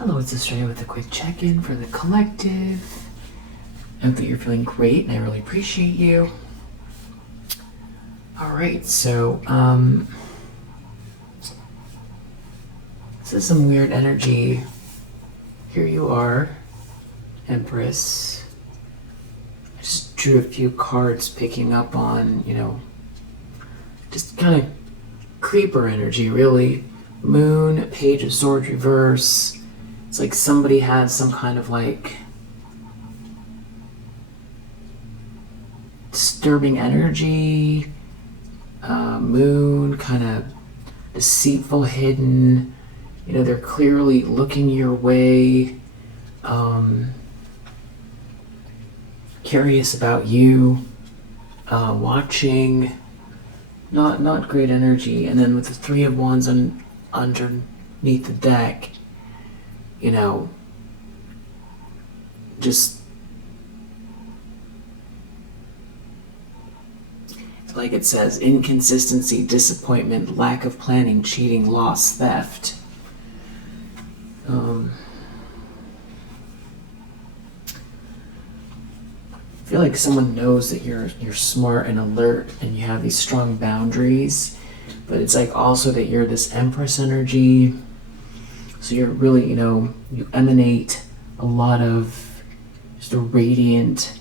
Hello, it's Australia with a quick check-in for the collective. I hope that you're feeling great and I really appreciate you. Alright, so this is some weird energy. Here you are, Empress. I just drew a few cards picking up on, just kind of creeper energy, really. Moon, Page of Swords reverse. It's like somebody has some kind of like disturbing energy. Moon, kind of deceitful, hidden. They're clearly looking your way. Curious about you. Watching. Not great energy. And then with the Three of Wands underneath the deck, just like it says, inconsistency, disappointment, lack of planning, cheating, loss, theft. I feel like someone knows that you're smart and alert and you have these strong boundaries, but it's like also that you're this Empress energy. So you're really, you emanate a lot of just a radiant,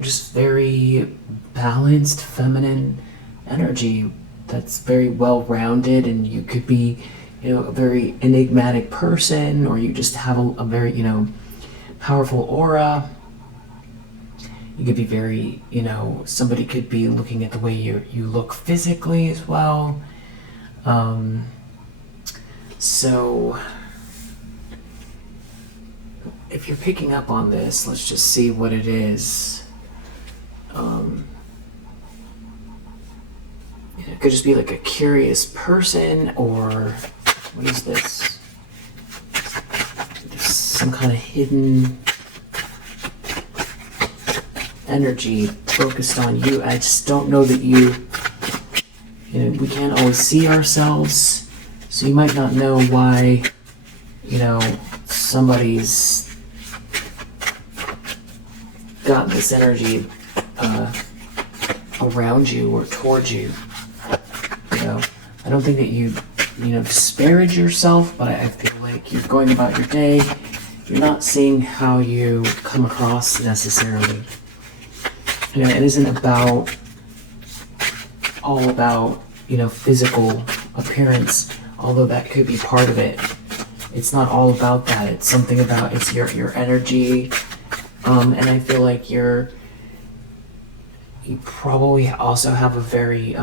just very balanced feminine energy that's very well-rounded, and you could be, a very enigmatic person, or you just have a very, powerful aura. You could be very, somebody could be looking at the way you look physically as well. So if you're picking up on this, let's just see what it is. It could just be like a curious person, or what is this? There's some kind of hidden energy focused on you. I just don't know that we can't always see ourselves, so you might not know why, somebody's got this energy around you or towards you. I don't think that you disparage yourself, but I feel like you're going about your day. You're not seeing how you come across necessarily. It isn't all about physical appearance, although that could be part of it. It's not all about that. It's something about, it's your energy, and I feel like you probably also have a very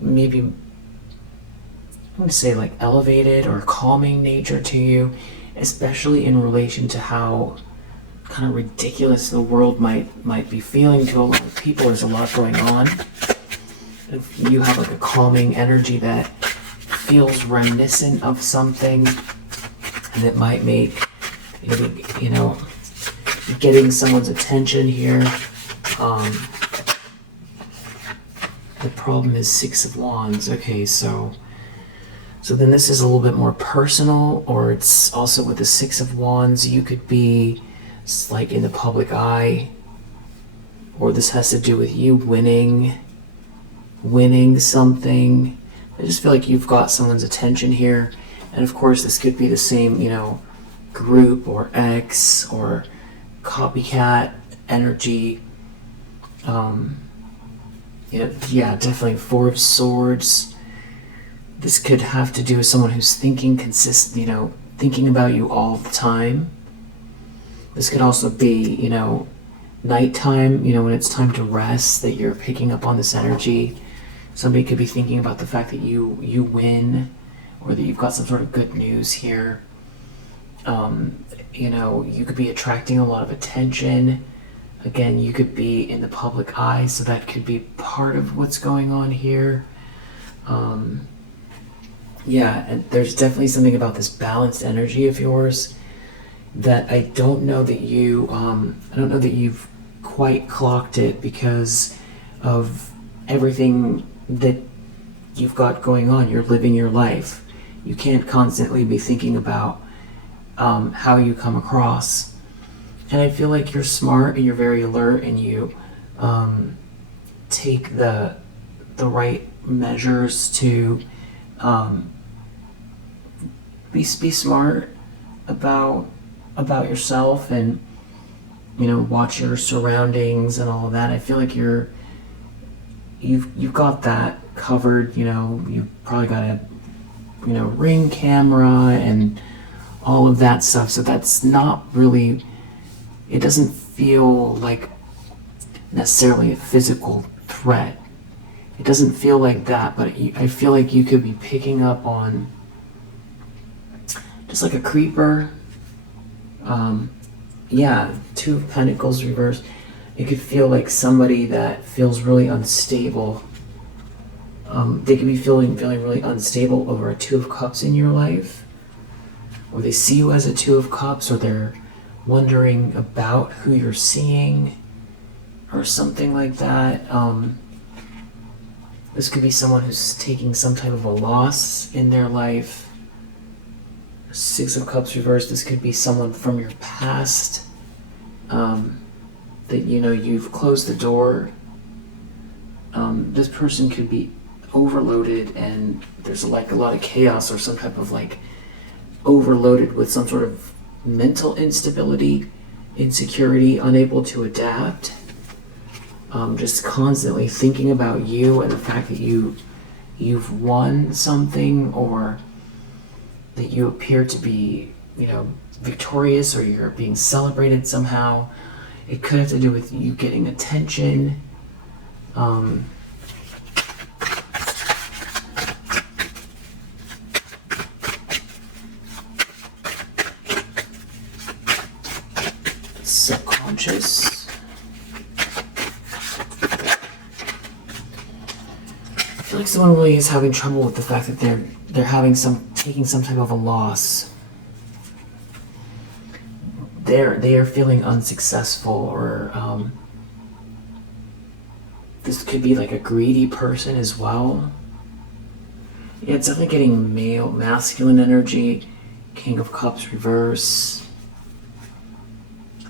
maybe I'm going to say like elevated or calming nature to you, especially in relation to how kind of ridiculous the world might be feeling to a lot of people. There's a lot going on. If you have like a calming energy that feels reminiscent of something, and it might make getting someone's attention here. The problem is Six of Wands. Okay, so then this is a little bit more personal, or it's also with the Six of Wands, you could be like in the public eye, or this has to do with you winning something. I just feel like you've got someone's attention here, and of course this could be the same, group or ex or copycat energy. Yeah, definitely Four of Swords. This could have to do with someone who's thinking thinking about you all the time. This could also be, nighttime, when it's time to rest, that you're picking up on this energy. Somebody could be thinking about the fact that you win, or that you've got some sort of good news here. You could be attracting a lot of attention. Again, you could be in the public eye, so that could be part of what's going on here. Yeah, and there's definitely something about this balanced energy of yours that I don't know that you've quite clocked it, because of everything that you've got going on. You're living your life. You can't constantly be thinking about how you come across. And I feel like you're smart and you're very alert, and you take the right measures to be smart about yourself, and watch your surroundings and all of that. I feel like you've got that covered. You've probably got a Ring camera and all of that stuff. So that's not really. It doesn't feel like necessarily a physical threat. It doesn't feel like that, but I feel like you could be picking up on just like a creeper. Yeah, Two of Pentacles reversed. It could feel like somebody that feels really unstable. They could be feeling really unstable over a Two of Cups in your life, or they see you as a Two of Cups, or they're wondering about who you're seeing, or something like that. This could be someone who's taking some type of a loss in their life. Six of Cups reversed. This could be someone from your past that you've closed the door. This person could be overloaded, and there's like a lot of chaos, or some type of like overloaded with some sort of mental instability, insecurity, unable to adapt. Just constantly thinking about you and the fact that you've won something, or that you appear to be, victorious, or you're being celebrated somehow. It could have to do with you getting attention. Subconscious. I feel like someone really is having trouble with the fact that they're taking some type of a loss. They are feeling unsuccessful, or this could be like a greedy person as well. Yeah, it's definitely getting masculine energy. King of Cups reverse.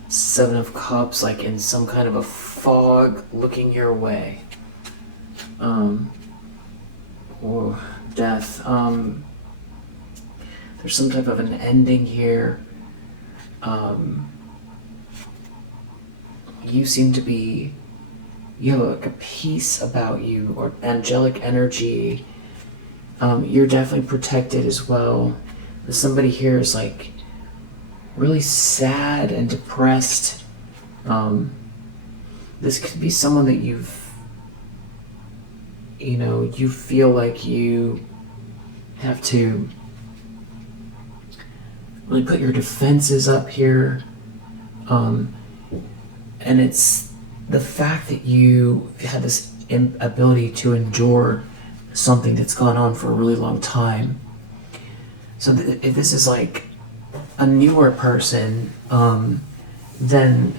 Seven of Cups, like in some kind of a fog looking your way. Or death. There's some type of an ending here. You seem to be, you have like a peace about you, or angelic energy. You're definitely protected as well. Somebody here is like really sad and depressed. This could be someone that you feel like you have to really put your defenses up here. And it's the fact that you had this ability to endure something that's gone on for a really long time. So if this is like a newer person, then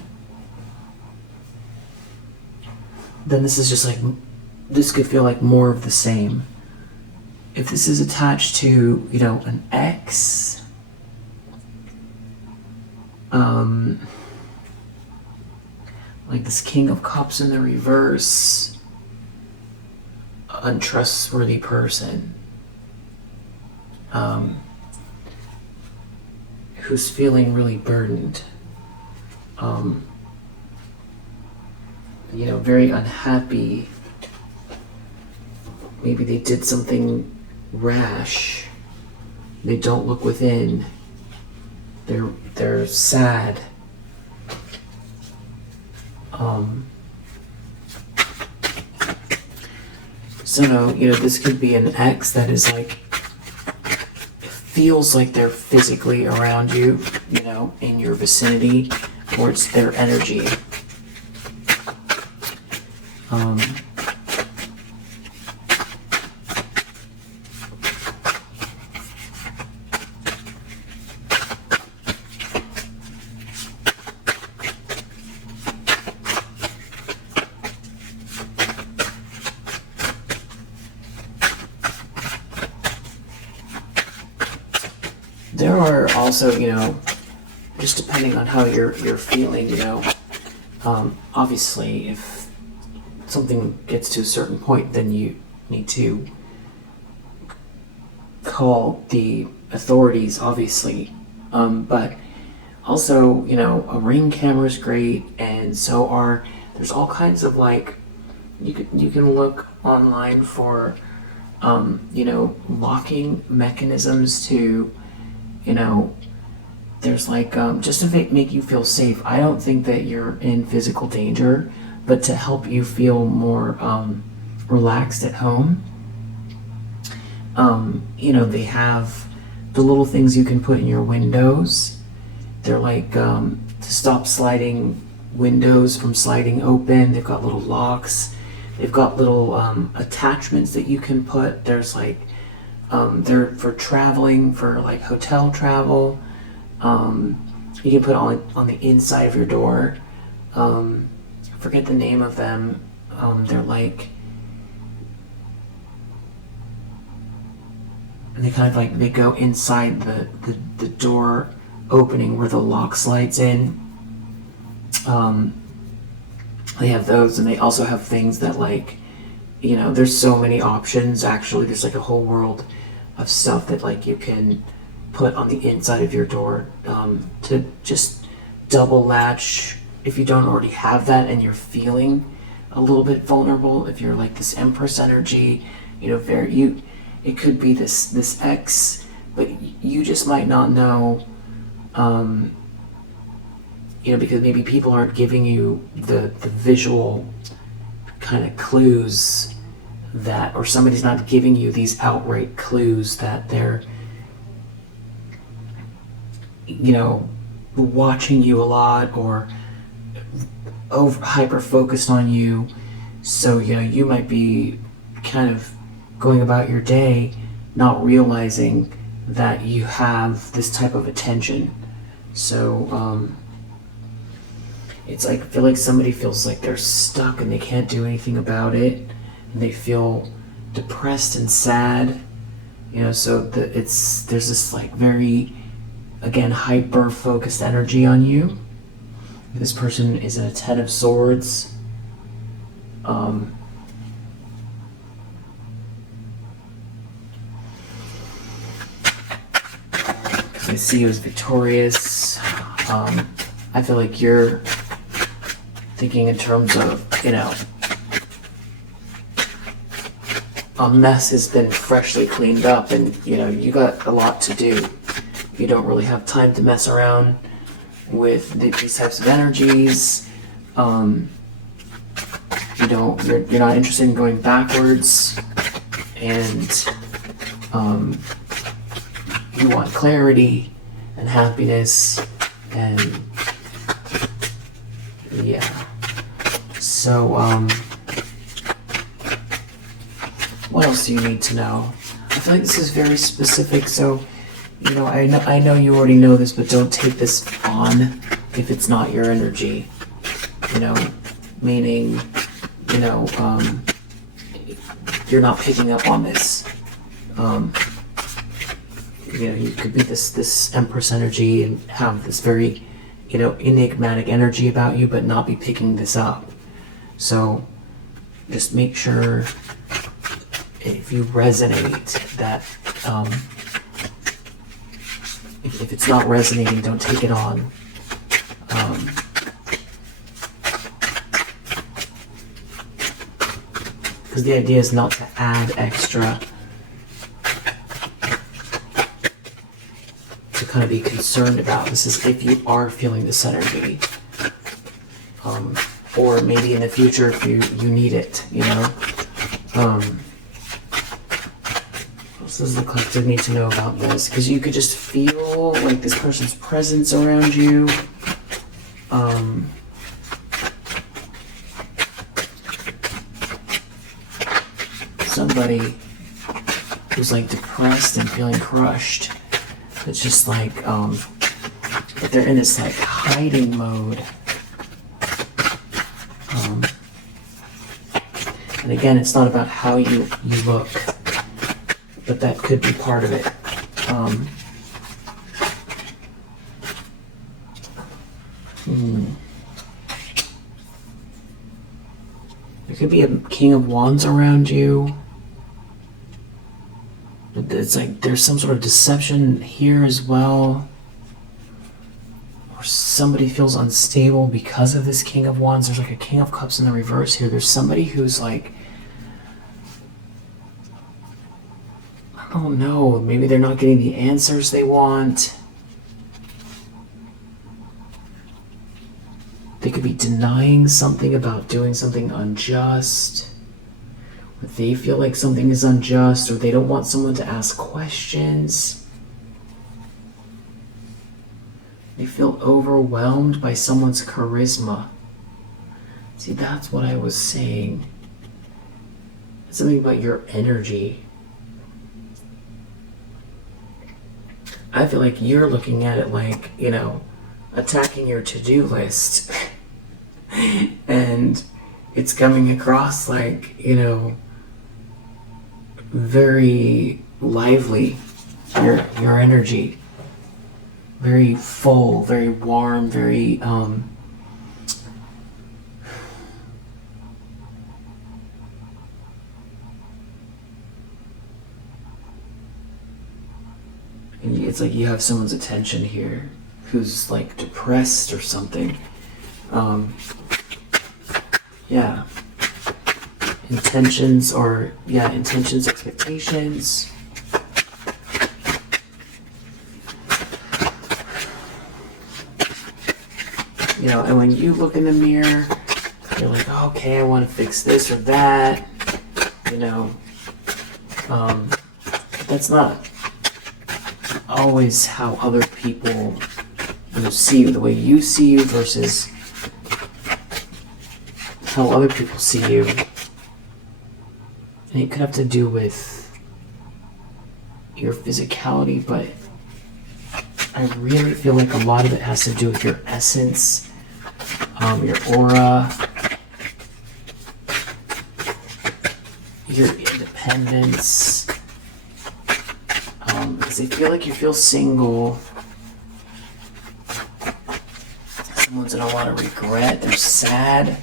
this is just like, this could feel like more of the same. If this is attached to, an ex, like this King of Cups in the reverse, untrustworthy person, who's feeling really burdened, very unhappy. Maybe they did something rash. They don't look within. They're sad. So no, this could be an ex that is like, feels like they're physically around you, in your vicinity, or it's their energy. There are also, just depending on how you're feeling, obviously if something gets to a certain point, then you need to call the authorities, obviously. But also, a Ring camera is great, and there's all kinds of you can look online for, locking mechanisms to, there's just to make you feel safe. I don't think that you're in physical danger, but to help you feel more relaxed at home. They have the little things you can put in your windows. They're to stop sliding windows from sliding open. They've got little locks. They've got little attachments that you can put. There's they're for traveling, for hotel travel. You can put on the inside of your door. I forget the name of them. They're and they kind of they go inside the door opening where the lock slides in. They have those, and they also have things that there's so many options. Actually, there's a whole world of stuff that you can put on the inside of your door to just double latch if you don't already have that and you're feeling a little bit vulnerable. If you're this Empress energy, it could be this X, but you just might not know, because maybe people aren't giving you the visual kind of clues or somebody's not giving you these outright clues that they're, watching you a lot or hyper focused on you. So, you might be kind of going about your day not realizing that you have this type of attention. So it's I feel like somebody feels like they're stuck and they can't do anything about it, and they feel depressed and sad, so there's this very, again, hyper focused energy on you. This person is a 10 of Swords. I see you as victorious. I feel like you're thinking in terms of, a mess has been freshly cleaned up, and you got a lot to do. You don't really have time to mess around with these types of energies. You're not interested in going backwards, and you want clarity and happiness, and so what else do you need to know? I feel like this is very specific, so I know you already know this, but don't take this on if it's not your energy. Meaning, you're not picking up on this. You could be this Empress energy and have this very, enigmatic energy about you, but not be picking this up. So just make sure if you resonate that, if it's not resonating, don't take it on. Because the idea is not to add extra, to kind of be concerned about. This is if you are feeling this energy, or maybe in the future if you need it. What does the collective need to know about this? Because you could just feel this person's presence around you. Somebody who's depressed and feeling crushed. It's just but they're in this hiding mode. And again, it's not about how you look, but that could be part of it. There could be a King of Wands around you. It's like there's some sort of deception here as well. Or somebody feels unstable because of this King of Wands. There's like a King of Cups in the reverse here. There's somebody who's like, I don't know, maybe they're not getting the answers they want. They could be denying something about doing something unjust. Or they feel like something is unjust, or they don't want someone to ask questions. They feel overwhelmed by someone's charisma. See, that's what I was saying. It's something about your energy. I feel like you're looking at it like, you know, attacking your to-do list. And it's coming across like, you know, very lively, your energy. Very full, very warm, very, and it's like you have someone's attention here who's like depressed or something. Yeah. Intentions, expectations. You know, and when you look in the mirror, you're like, oh, okay, I want to fix this or that. You know, that's not always how other people, you know, see you, the way you see you versus how other people see you. And it could have to do with your physicality, but I really feel like a lot of it has to do with your essence, your aura, your independence. Because I feel like you feel single. Someone's in a lot of regret. They're sad.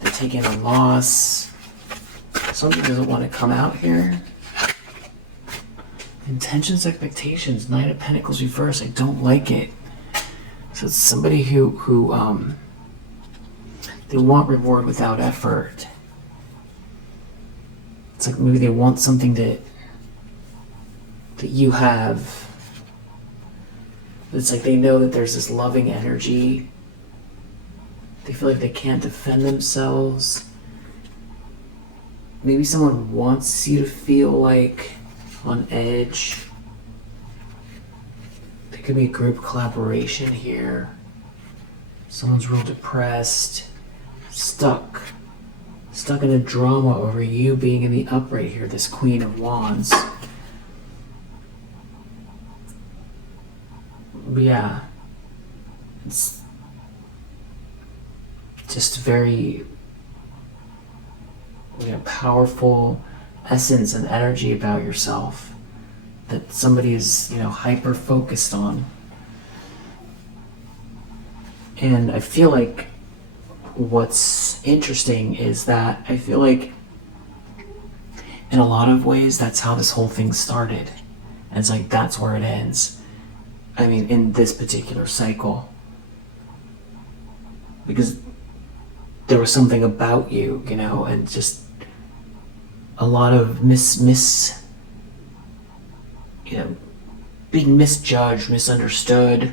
They're taking a loss. Somebody doesn't want to come out here. Intentions, expectations, Knight of Pentacles reverse. I don't like it. So it's somebody who they want reward without effort. It's like maybe they want something that you have. It's like they know that there's this loving energy. They feel like they can't defend themselves. Maybe someone wants you to feel like on edge. There could be a group collaboration here. Someone's real depressed, stuck in a drama over you being in the upright here, this Queen of Wands. But yeah, it's just very, you know, powerful essence and energy about yourself that somebody is, you know, hyper focused on. And I feel like what's interesting is that I feel like in a lot of ways that's how this whole thing started. And it's like that's where it ends. I mean, in this particular cycle. Because there was something about you, you know, and just a lot of you know, being misjudged, misunderstood,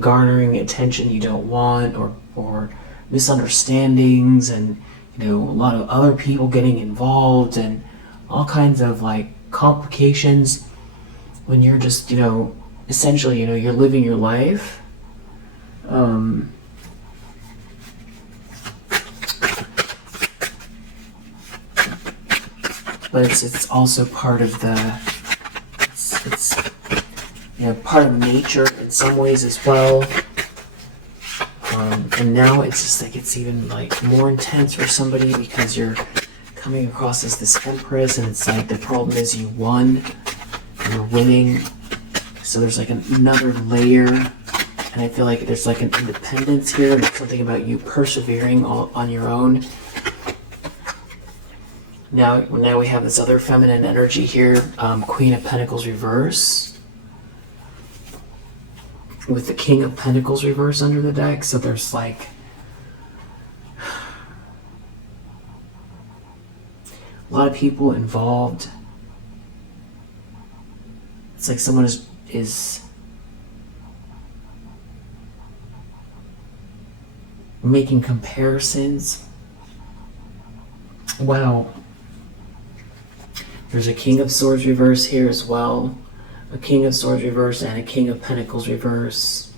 garnering attention you don't want, or misunderstandings, and, you know, a lot of other people getting involved, and all kinds of like complications when you're just, you know, essentially, you know, you're living your life. But it's also part of it's you know, part of nature in some ways as well. And now it's just like it's even like more intense for somebody because you're coming across as this Empress, and it's like the problem is you won, you're winning. So there's like another layer And I feel like there's like an independence here. There's something about you persevering on your own. Now we have this other feminine energy here, Queen of Pentacles reverse, with the King of Pentacles reverse under the deck. So there's like a lot of people involved. It's like someone is making comparisons. Wow. There's a King of Swords reverse here as well. A King of Swords reverse and a King of Pentacles reverse.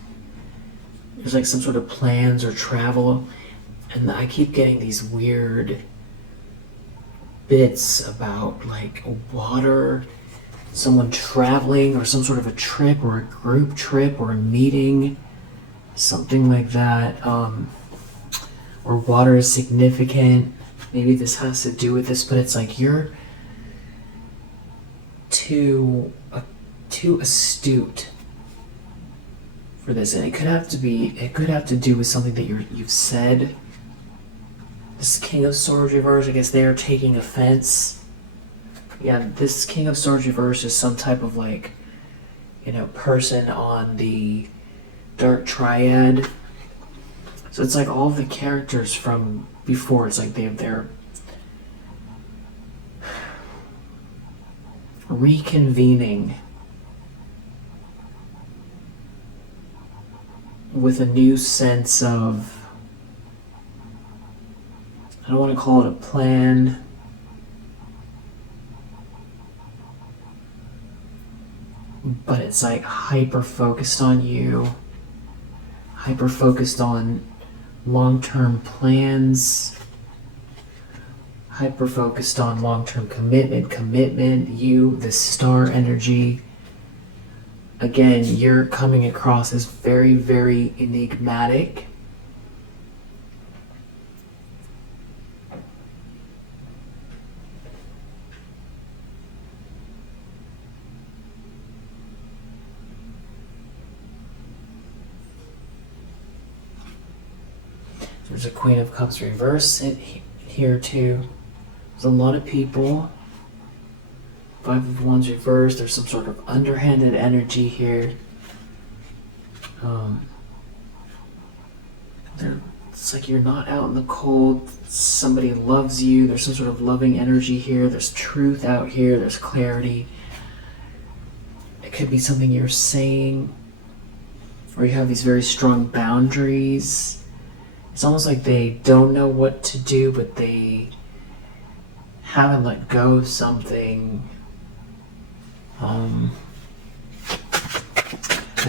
There's like some sort of plans or travel. And I keep getting these weird bits about like water, someone traveling, or some sort of a trip or a group trip or a meeting, something like that. Or water is significant. Maybe this has to do with this, but it's like you're too astute for this, and it could have to do with something that you've said. This King of Swords reverse, I guess they are taking offense. Yeah, this King of Swords reverse is some type of like, person on the Dark Triad. So it's like all the characters from before. It's like they're reconvening with a new sense of, I don't want to call it a plan, but it's like hyper focused on you, hyper focused on long-term plans, hyper focused on long-term commitment, you, the star energy. Again, you're coming across as very, very enigmatic. There's a Queen of Cups reverse here too. There's a lot of people. Five of Wands reversed. There's some sort of underhanded energy here. It's like you're not out in the cold. Somebody loves you. There's some sort of loving energy here. There's truth out here. There's clarity. It could be something you're saying, or you have these very strong boundaries. It's almost like they don't know what to do, but they haven't let go of something. I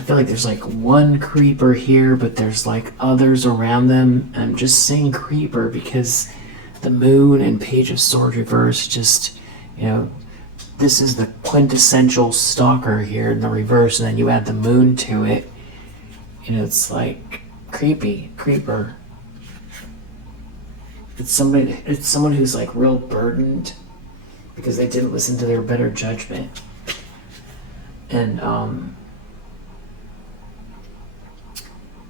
feel like there's like one creeper here, but there's like others around them. And I'm just saying creeper because the moon and Page of Swords reverse just, this is the quintessential stalker here in the reverse, and then you add the moon to it. It's like creeper. It's someone who's like real burdened because they didn't listen to their better judgment. And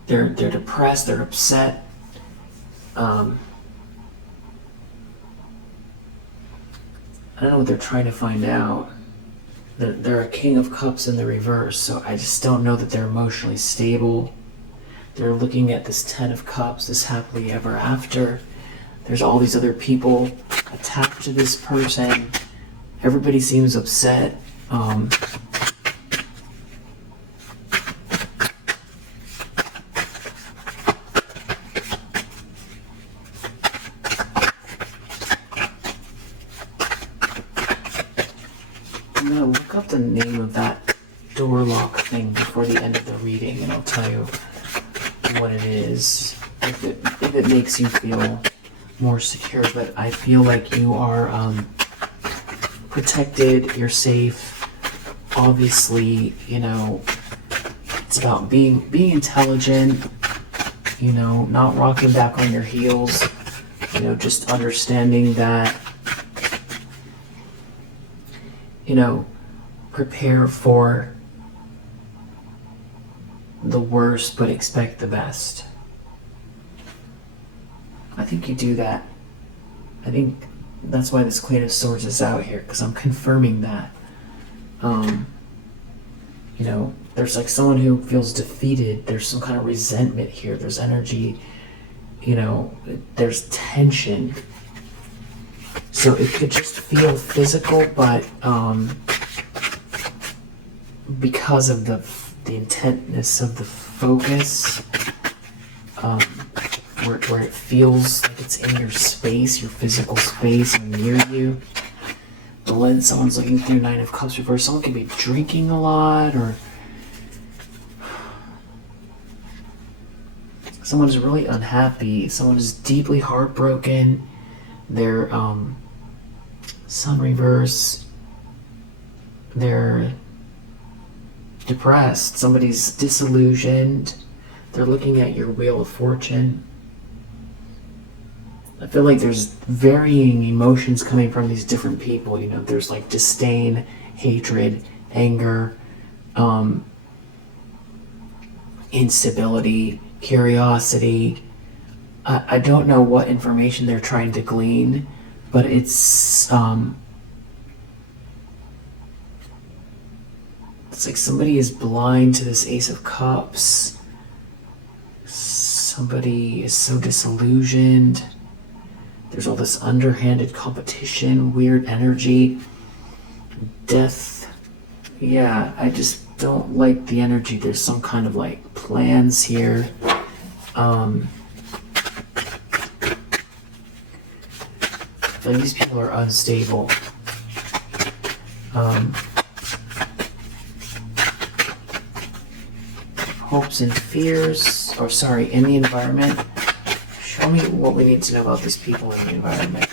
they're depressed, they're upset. I don't know what they're trying to find out. They're a King of Cups in the reverse, so I just don't know that they're emotionally stable. They're looking at this Ten of Cups, this happily ever after. There's all these other people attached to this person. Everybody seems upset. I'm gonna look up the name of that door lock thing before the end of the reading, and I'll tell you what it is, if it makes you feel more secure. But I feel like you are protected, you're safe. Obviously, it's about being intelligent, not rocking back on your heels, just understanding that, prepare for the worst but expect the best. I think you do that. I think that's why this Queen of Swords is out here, because I'm confirming that. You know, there's like someone who feels defeated. There's some kind of resentment here. There's energy, you know, there's tension. So it could just feel physical, but because of the intentness of the focus, where it feels like it's in your space, your physical space, and near you. The lens someone's looking through, Nine of Cups reverse. Someone could be drinking a lot, or someone's really unhappy. Someone is deeply heartbroken. They're Sun reverse. They're depressed. Somebody's disillusioned. They're looking at your Wheel of Fortune. I feel like there's varying emotions coming from these different people. You know, there's like disdain, hatred, anger, instability, curiosity. I don't know what information they're trying to glean, but it's like somebody is blind to this Ace of Cups. Somebody is so disillusioned. There's all this underhanded competition, weird energy, death. Yeah, I just don't like the energy. There's some kind of like plans here. Like these people are unstable. Hopes and fears, or sorry, in the environment. Show me what we need to know about these people in the environment.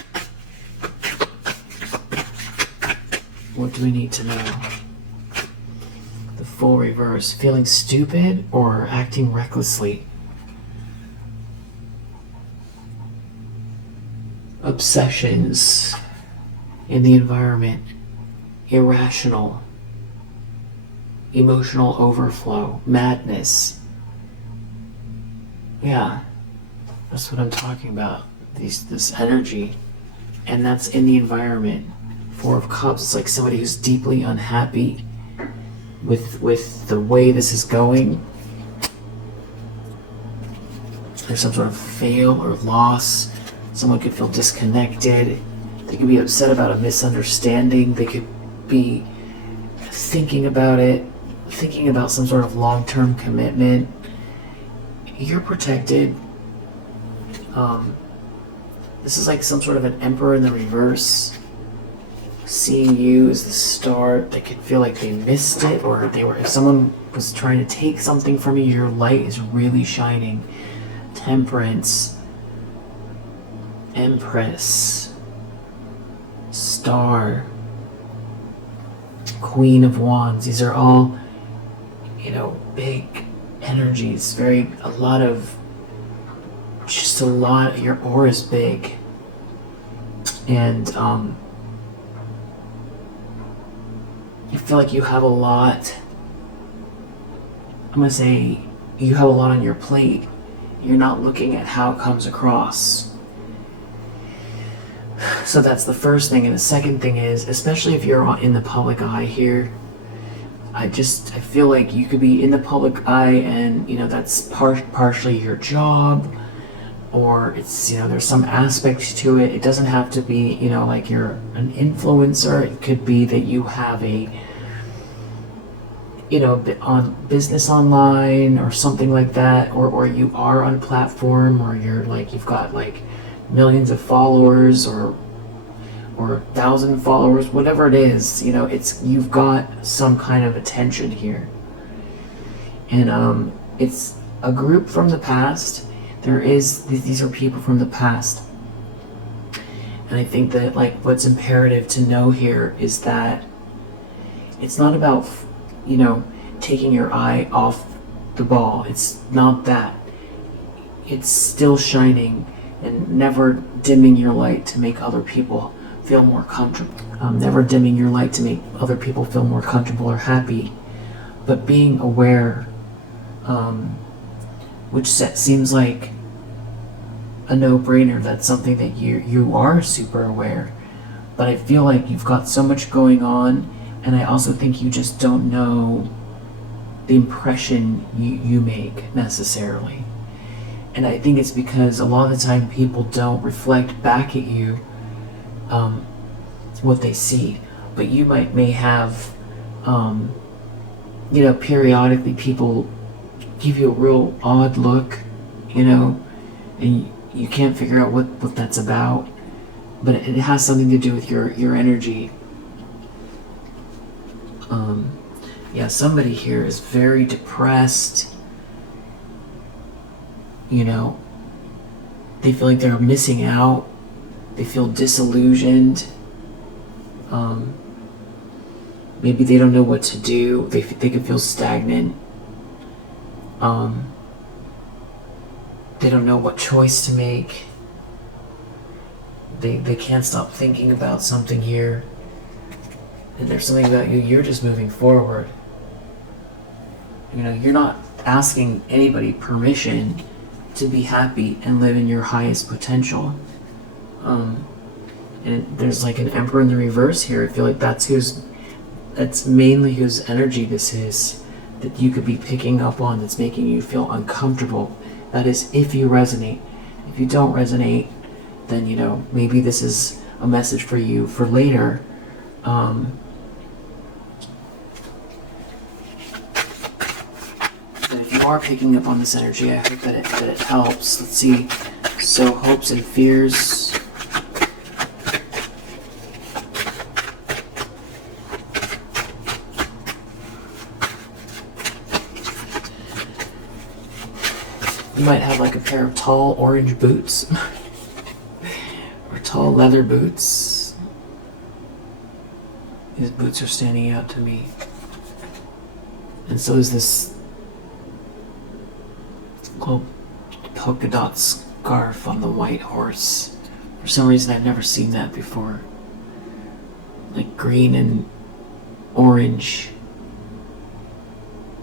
What do we need to know? The Fool reverse. Feeling stupid or acting recklessly. Obsessions in the environment. Irrational. Emotional overflow. Madness. Yeah. That's what I'm talking about. This energy. And that's in the environment. Four of Cups. It's like somebody who's deeply unhappy with the way this is going. There's some sort of fail or loss. Someone could feel disconnected. They could be upset about a misunderstanding. They could be thinking about it, thinking about some sort of long-term commitment. You're protected. This is like some sort of an Emperor in the reverse. Seeing you as the star, they could feel like they missed it, or if someone was trying to take something from you, your light is really shining. Temperance. Empress. Star. Queen of Wands. These are all, big energies. Your aura is big. And I feel like you have a lot. I'm going to say you have a lot on your plate. You're not looking at how it comes across. So that's the first thing. And the second thing is, especially if you're in the public eye here, I feel like you could be in the public eye and, that's partially your job, or it's, there's some aspect to it. It doesn't have to be, like you're an influencer. It could be that you have a, on business online or something like that, or you are on a platform, or you're like, you've got like millions of followers or 1,000 followers, whatever it is, you've got some kind of attention here. And it's a group from the past. These are people from the past. And I think that what's imperative to know here is that it's not about, taking your eye off the ball. It's not that. It's still shining and never dimming your light to make other people feel more comfortable. Never dimming your light to make other people feel more comfortable or happy. But being aware which seems like a no-brainer. That's something that you are super aware. But I feel like you've got so much going on, and I also think you just don't know the impression you make necessarily. And I think it's because a lot of the time people don't reflect back at you what they see. But you may have, periodically people give you a real odd look, and you can't figure out what that's about. But it has something to do with your energy. Somebody here is very depressed. They feel like they're missing out. They feel disillusioned. Maybe they don't know what to do. They can feel stagnant. They don't know what choice to make. They can't stop thinking about something here. And there's something about you're just moving forward. You're not asking anybody permission to be happy and live in your highest potential. And there's like an Emperor in the reverse here. I feel like that's mainly whose energy this is, that you could be picking up on, that's making you feel uncomfortable. That is, if you resonate. If you don't resonate, then maybe this is a message for you for later. But if you are picking up on this energy, I hope that it helps. Let's see. So hopes and fears. You might have like a pair of tall orange boots. Or tall leather boots. These boots are standing out to me. And so is this little polka dot scarf on the white horse. For some reason I've never seen that before. Like green and orange.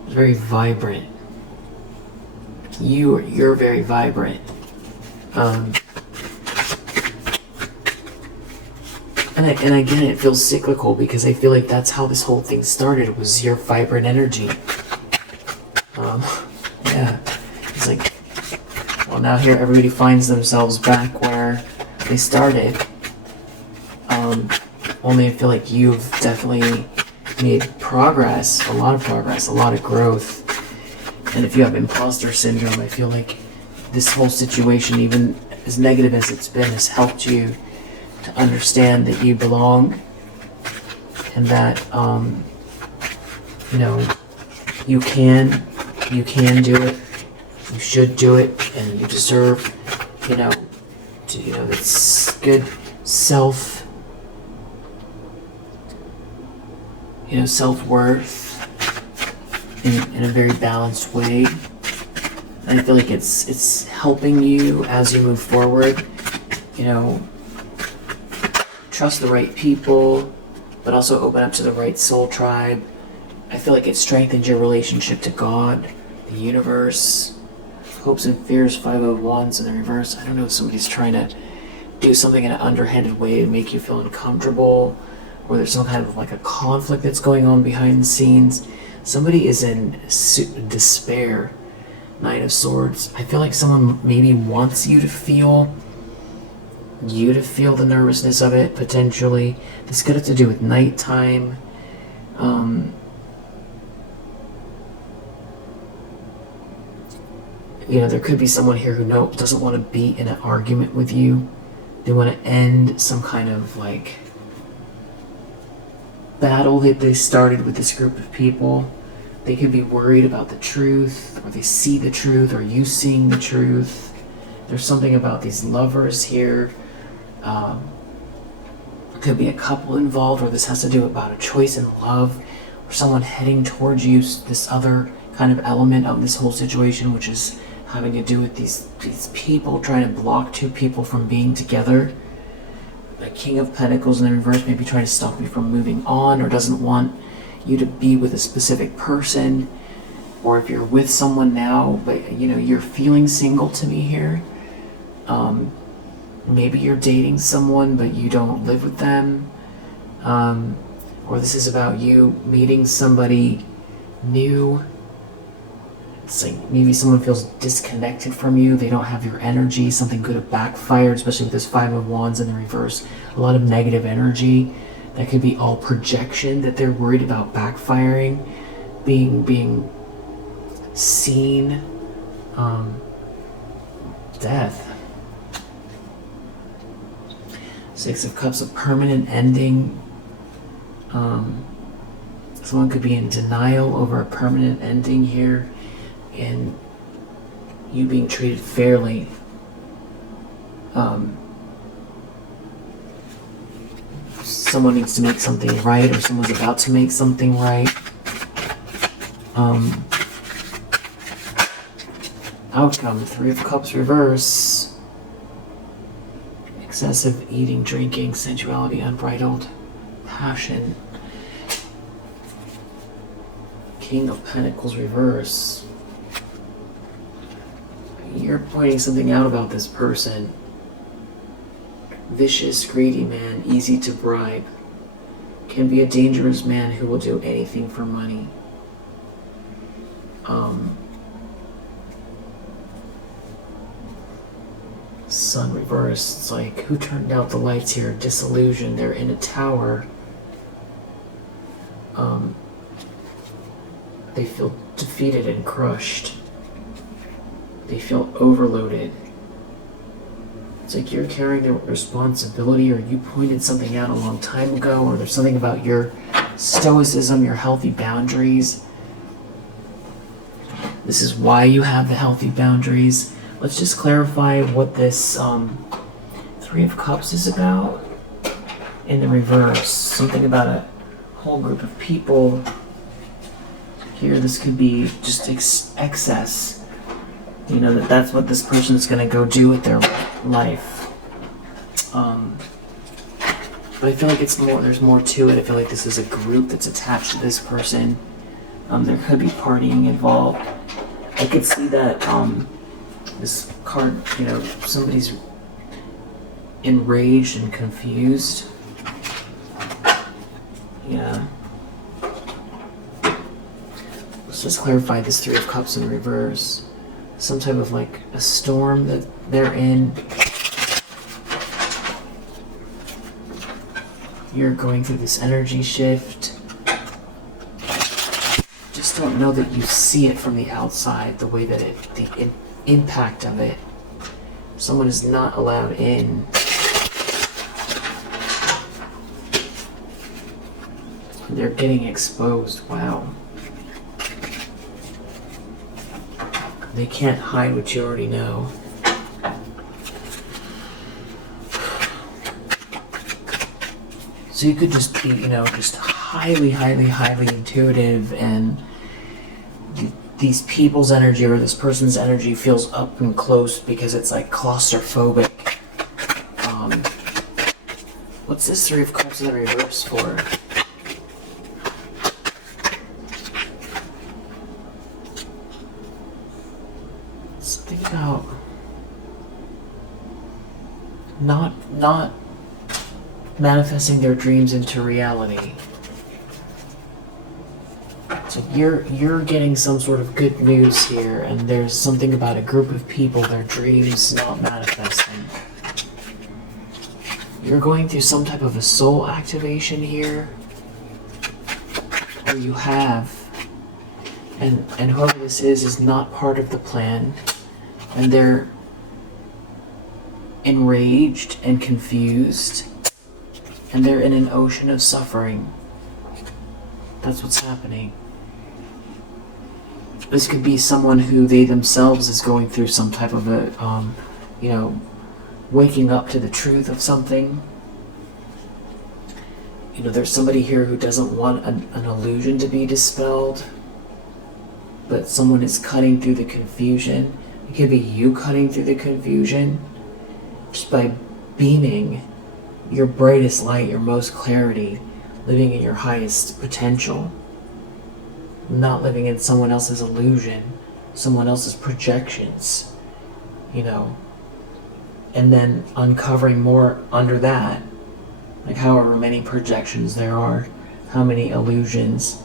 It's very vibrant. You're very vibrant. And again, it feels cyclical because I feel like that's how this whole thing started, was your vibrant energy. It's like, well, now here everybody finds themselves back where they started. Only I feel like you've definitely made progress, a lot of growth. And if you have imposter syndrome, I feel like this whole situation, even as negative as it's been, has helped you to understand that you belong, and that you can do it, you should do it, and you deserve it's good self-worth in a very balanced way. And I feel like it's helping you as you move forward. Trust the right people, but also open up to the right soul tribe. I feel like it strengthens your relationship to God, the universe. Hopes and fears, 501s in the reverse. I don't know if somebody's trying to do something in an underhanded way to make you feel uncomfortable, or there's some kind of like a conflict that's going on behind the scenes. Somebody is in despair. Knight of Swords. I feel like someone maybe wants you to feel the nervousness of it, potentially. This could have to do with nighttime. There could be someone here who doesn't want to be in an argument with you. They want to end some kind of like battle that they started with this group of people. They could be worried about the truth, or they see the truth, or you seeing the truth. There's something about these lovers here. Could be a couple involved, or this has to do about a choice in love, or someone heading towards you. This other kind of element of this whole situation, which is having to do with these people trying to block two people from being together. The King of Pentacles in the reverse, maybe trying to stop you from moving on, or doesn't want you to be with a specific person. or if you're with someone now, but you're feeling single to me here. Maybe you're dating someone, but you don't live with them. Or this is about you meeting somebody new. It's like maybe someone feels disconnected from you. They don't have your energy. Something could have backfired, especially with this Five of Wands in the reverse. A lot of negative energy. That could be all projection, that they're worried about backfiring, being seen. Death. Six of Cups, a permanent ending. Someone could be in denial over a permanent ending here, and you being treated fairly. Someone needs to make something right, or someone's about to make something right. Outcome, Three of Cups reverse. Excessive eating, drinking, sensuality, unbridled passion. King of Pentacles reverse. You're pointing something out about this person. Vicious, greedy man, easy to bribe. Can be a dangerous man who will do anything for money. Sun reversed. It's like, who turned out the lights here? Disillusioned. They're in a tower. They feel defeated and crushed. They feel overloaded. It's like you're carrying the responsibility, or you pointed something out a long time ago, or there's something about your stoicism, your healthy boundaries. This is why you have the healthy boundaries. Let's just clarify what this Three of Cups is about in the reverse. Something about a whole group of people. Here, this could be just excess. That's what this person's going to go do with their life. But I feel like there's more to it. I feel like this is a group that's attached to this person. There could be partying involved. I could see that this card, somebody's enraged and confused. Yeah. Let's just clarify this Three of Cups in reverse. Some type of like a storm that they're in. You're going through this energy shift. Just don't know that you see it from the outside, the way that the impact of it. Someone is not allowed in. They're getting exposed. Wow. They can't hide what you already know. So you could just be, just highly, highly, highly intuitive, and these people's energy or this person's energy feels up and close because it's like claustrophobic. What's this Three of Cups in the reverse for? Something about not manifesting their dreams into reality. So you're getting some sort of good news here, and there's something about a group of people, their dreams not manifesting. You're going through some type of a soul activation here, or you have, and whoever this is not part of the plan, and they're enraged and confused, and they're in an ocean of suffering. That's what's happening. This could be someone who they themselves is going through some type of a, waking up to the truth of something. There's somebody here who doesn't want an illusion to be dispelled, but someone is cutting through the confusion. It could be you cutting through the confusion just by beaming your brightest light, your most clarity, living in your highest potential. not living in someone else's illusion, someone else's projections, you know, and then uncovering more under that, like however many projections there are, how many illusions,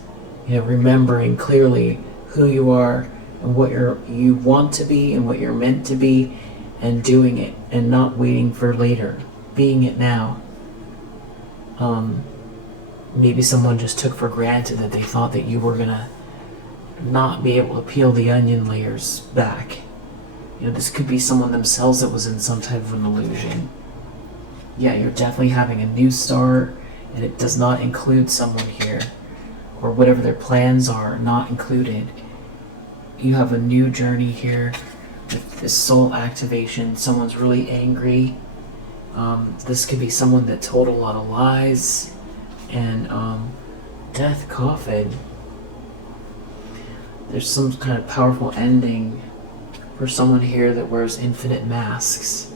you know, remembering clearly who you are and what you want to be and what you're meant to be, and doing it and not waiting for later, being it now. Maybe someone just took for granted that they thought that you were gonna not be able to peel the onion layers back. You know, this could be someone themselves that was in some type of an illusion. Yeah, you're definitely having a new start, and it does not include someone here, or whatever their plans are not included. You have a new journey here with this soul activation. Someone's really angry. This could be someone that told a lot of lies. And death coffin. There's some kind of powerful ending for someone here that wears infinite masks.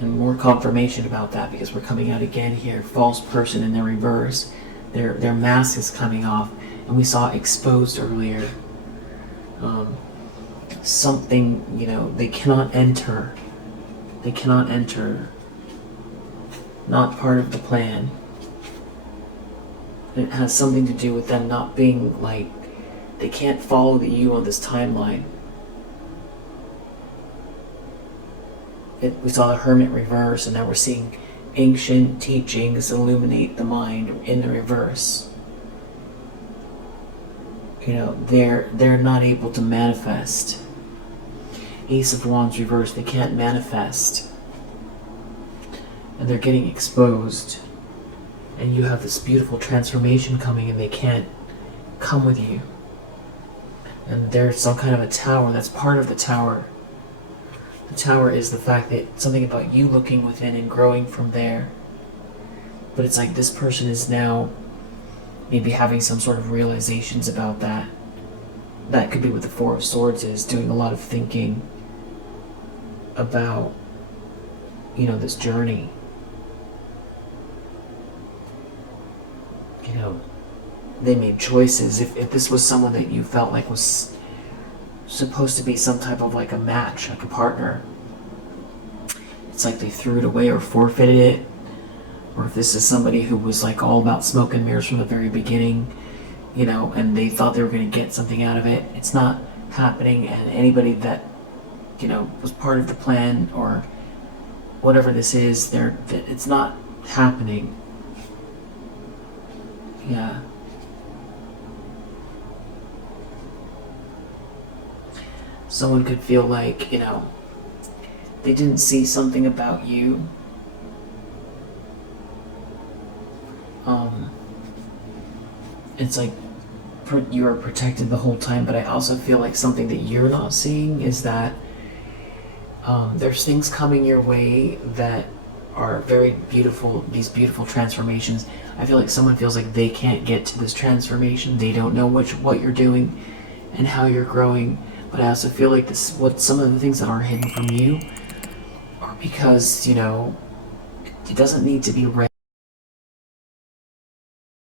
And more confirmation about that, because we're coming out again here. False person in the reverse. Their mask is coming off. And we saw exposed earlier. Something, you know, they cannot enter. They cannot enter. Not part of the plan. It has something to do with them not being like, they can't follow you on this timeline. We saw the Hermit reverse, and now we're seeing ancient teachings illuminate the mind in the reverse. You know, they're not able to manifest. Ace of Wands reverse, they can't manifest. And they're getting exposed. And you have this beautiful transformation coming, and they can't come with you. And there's some kind of a tower that's part of the tower. The tower is the fact that something about you looking within and growing from there. But it's like this person is now maybe having some sort of realizations about that. That could be what the Four of Swords is, doing a lot of thinking about, you know, this journey. You know, they made choices. If this was someone that you felt like was supposed to be some type of like a match, like a partner, it's like they threw it away or forfeited it. Or if this is somebody who was like all about smoke and mirrors from the very beginning, you know, and they thought they were going to get something out of it, it's not happening. And anybody that, you know, was part of the plan or whatever this is, it's not happening. Yeah. Someone could feel like, you know, they didn't see something about you. It's like you are protected the whole time, but I also feel like something that you're not seeing is that there's things coming your way that are very beautiful, these beautiful transformations. I feel like someone feels like they can't get to this transformation. They don't know what you're doing and how you're growing. But I also feel like some of the things that are hidden from you are because, you know, it doesn't need to be read